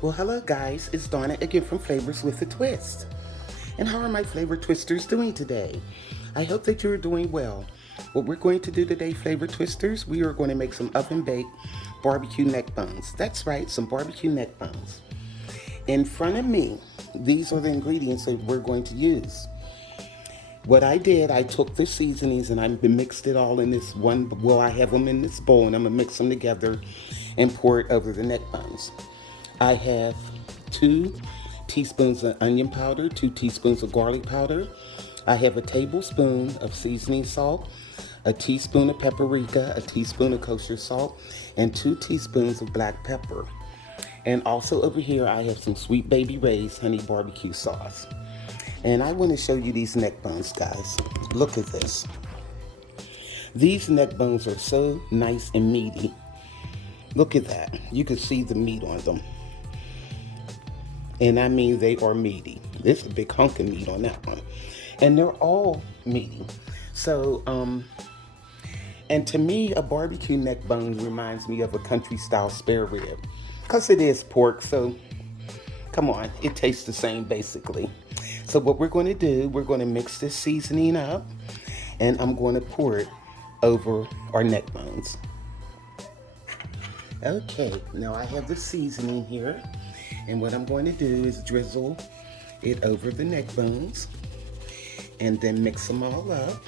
Well, hello guys, it's Donna again from Flavors with a Twist. And how are my flavor twisters doing today? I hope that you're doing well. What we're going to do today, flavor twisters, we are going to make some oven baked barbecue neck bones. That's right, some barbecue neck bones. In front of me, these are the ingredients that we're going to use. What I did, I took the seasonings and I mixed it all in this one, well, I have them in this bowl and I'm gonna mix them together and pour it over the neck bones. I have 2 teaspoons of onion powder, 2 teaspoons of garlic powder. I have a tablespoon of seasoning salt, a teaspoon of paprika, a teaspoon of kosher salt, and 2 teaspoons of black pepper. And also over here, I have some Sweet Baby Ray's honey barbecue sauce. And I want to show you these neck bones, guys. Look at this. These neck bones are so nice and meaty. Look at that. You can see the meat on them. And I mean, they are meaty. There's a big hunk of meat on that one. And they're all meaty. So, and to me, a barbecue neck bone reminds me of a country style spare rib. Because it is pork, so come on, it tastes the same basically. So what we're going to do, we're going to mix this seasoning up and I'm going to pour it over our neck bones. Okay, now I have the seasoning here. And what I'm going to do is drizzle it over the neck bones and then mix them all up.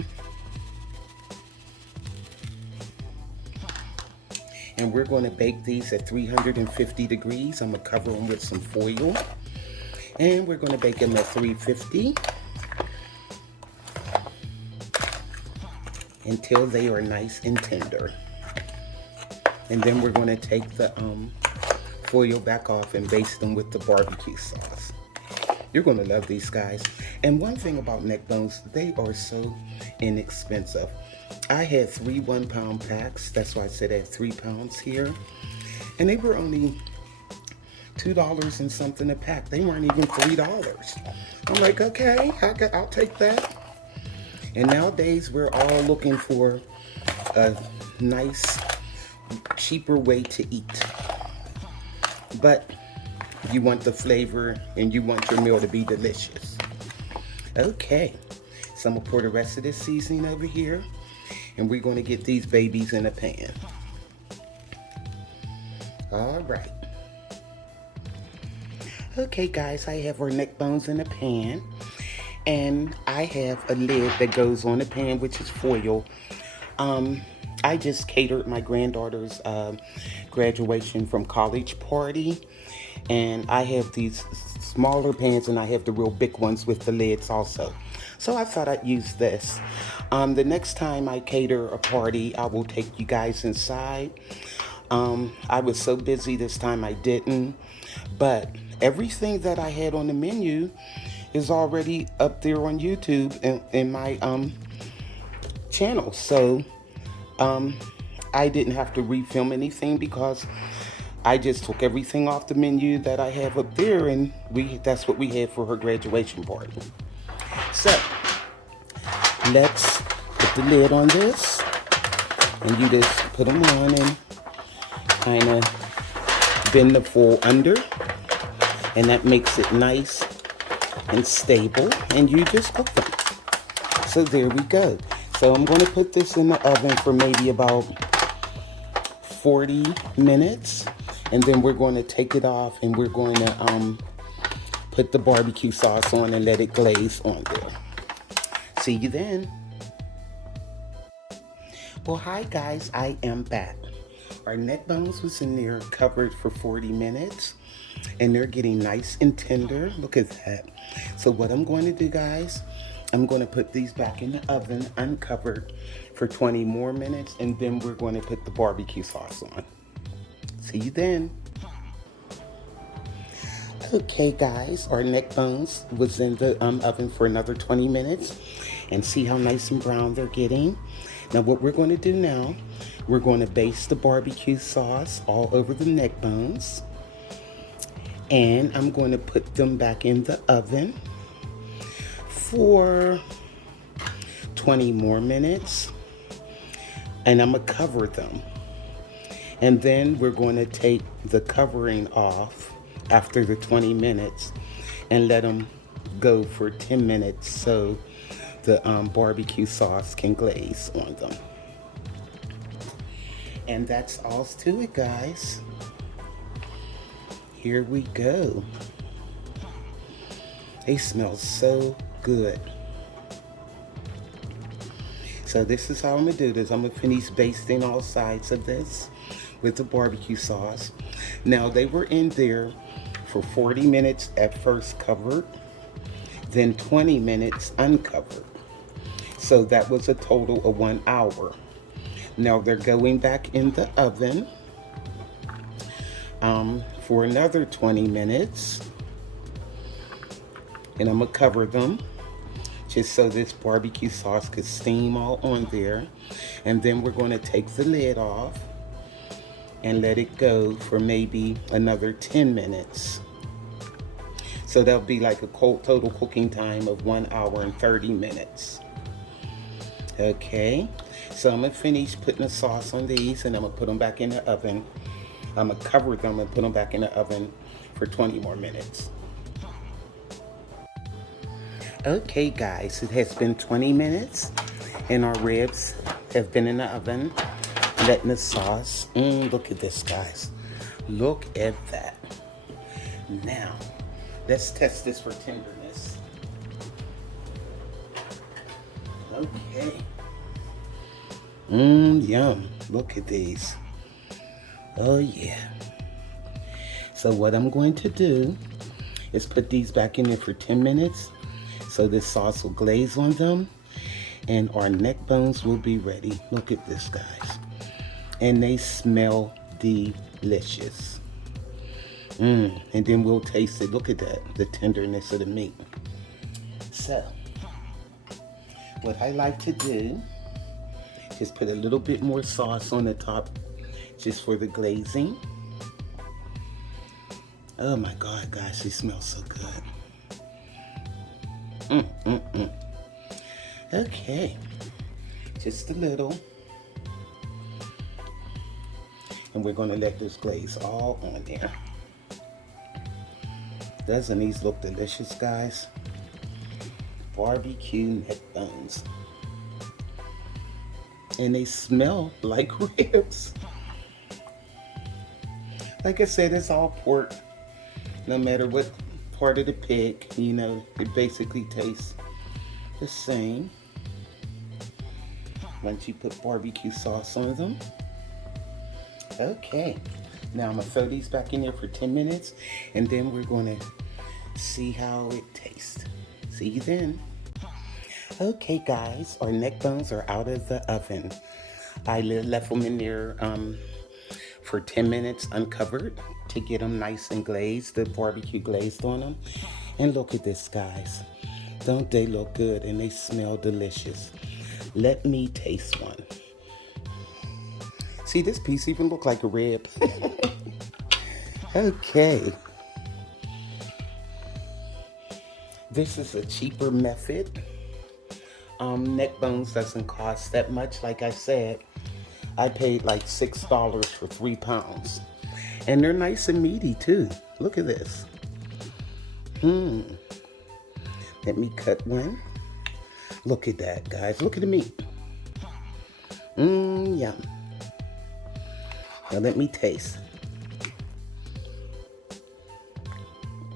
And we're going to bake these at 350 degrees. I'm going to cover them with some foil. And we're going to bake them at 350 until they are nice and tender. And then we're going to take the foil back off and baste them with the barbecue sauce. You're going to love these guys. And one thing about neck bones, they are so inexpensive. I had 3 1-pound packs. That's why I said I had 3 pounds here. And they were only $2 and something a pack. They weren't even $3. I'm like, okay, I'll take that. And nowadays we're all looking for a nice, cheaper way to eat. But you want the flavor and you want your meal to be delicious. Okay, so I'm gonna pour the rest of this seasoning over here and we're gonna get these babies in a pan. All right. Okay guys, I have our neck bones in a pan and I have a lid that goes on the pan, which is foil. I just catered my granddaughter's graduation from college party, and I have these smaller pans and I have the real big ones with the lids also. So I thought I'd use this. The next time I cater a party, I will take you guys inside. I was so busy this time I didn't, but everything that I had on the menu is already up there on YouTube in my channel. So I didn't have to refilm anything because I just took everything off the menu that I have up there and that's what we had for her graduation party. So let's put the lid on this and you just put them on and kind of bend the foil under, and that makes it nice and stable, and you just cook them. So there we go. So I'm going to put this in the oven for maybe about 40 minutes, and then we're going to take it off and we're going to put the barbecue sauce on and let it glaze on there. See you then. Well, hi guys, I am back. Our neck bones was in there covered for 40 minutes and they're getting nice and tender. Look at that. So what I'm going to do, guys, I'm going to put these back in the oven uncovered for 20 more minutes and then we're going to put the barbecue sauce on. See you then. Okay guys, our neck bones was in the oven for another 20 minutes and see how nice and brown they're getting. Now what we're going to do now, we're going to baste the barbecue sauce all over the neck bones. And I'm going to put them back in the oven for 20 more minutes. And I'm going to cover them. And then we're going to take the covering off after the 20 minutes and let them go for 10 minutes so the barbecue sauce can glaze on them. And that's all to it, guys. Here we go. They smell so good. So this is how I'm gonna do this. I'm gonna finish basting all sides of this with the barbecue sauce. Now they were in there for 40 minutes at first covered, then 20 minutes uncovered. So that was a total of 1 hour. Now they're going back in the oven for another 20 minutes. And I'm gonna cover them just so this barbecue sauce could steam all on there. And then we're gonna take the lid off and let it go for maybe another 10 minutes. So that'll be like a total cooking time of 1 hour and 30 minutes. Okay, so I'm gonna finish putting the sauce on these and I'm gonna put them back in the oven. I'm gonna cover them and put them back in the oven for 20 more minutes. Okay guys, it has been 20 minutes and our ribs have been in the oven letting the sauce, look at this guys, look at that. Now let's test this for tenderness. Okay, yum, look at these. Oh yeah. So what I'm going to do is put these back in there for 10 minutes so this sauce will glaze on them and our neck bones will be ready. Look at this guys. And they smell delicious. And then we'll taste it. Look at that, the tenderness of the meat. So what I like to do, just put a little bit more sauce on the top just for the glazing. Oh my God, guys, they smell so good. Okay, just a little. And we're gonna let this glaze all on there. Doesn't these look delicious, guys? Barbecue neck bones. And they smell like ribs. Like I said, it's all pork. No matter what part of the pig, you know, it basically tastes the same once you put barbecue sauce on them. Okay, now I'm gonna throw these back in there for 10 minutes and then we're gonna see how it tastes. See you then. Okay guys, our neck bones are out of the oven. I left them in there for 10 minutes uncovered to get them nice and glazed, the barbecue glazed on them. And look at this, guys. Don't they look good and they smell delicious? Let me taste one. See, this piece even look like a rib. Okay. This is a cheaper method. Neck bones doesn't cost that much. Like I said, I paid like $6 for 3 pounds. And they're nice and meaty too. Look at this. Let me cut one. Look at that, guys. Look at the meat. Yum. Now let me taste.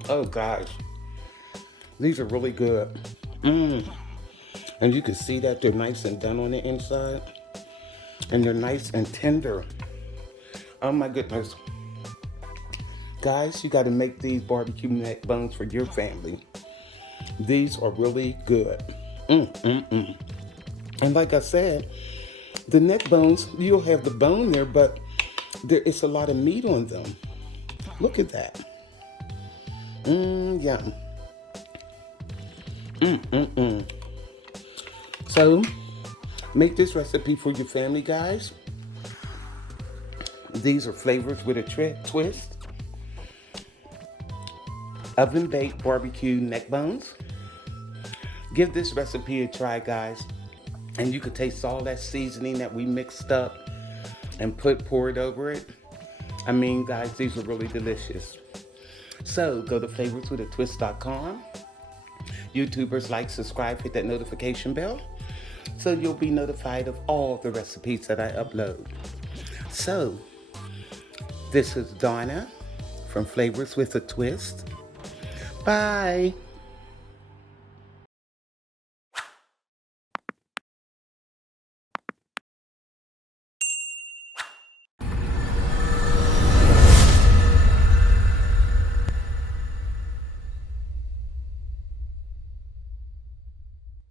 Oh gosh, these are really good. And you can see that they're nice and done on the inside. And they're nice and tender. Oh my goodness. Guys, you gotta make these barbecue neck bones for your family. These are really good. And like I said, the neck bones, you'll have the bone there, but it's a lot of meat on them. Look at that. Yum. So, make this recipe for your family, guys. These are flavors with a twist. Oven baked barbecue neck bones. Give this recipe a try, guys. And you could taste all that seasoning that we mixed up and poured over it. I mean, guys, these are really delicious. So go to flavorswithatwist.com. YouTubers, like, subscribe, hit that notification bell so you'll be notified of all the recipes that I upload. So, this is Donna from Flavors with a Twist. Bye.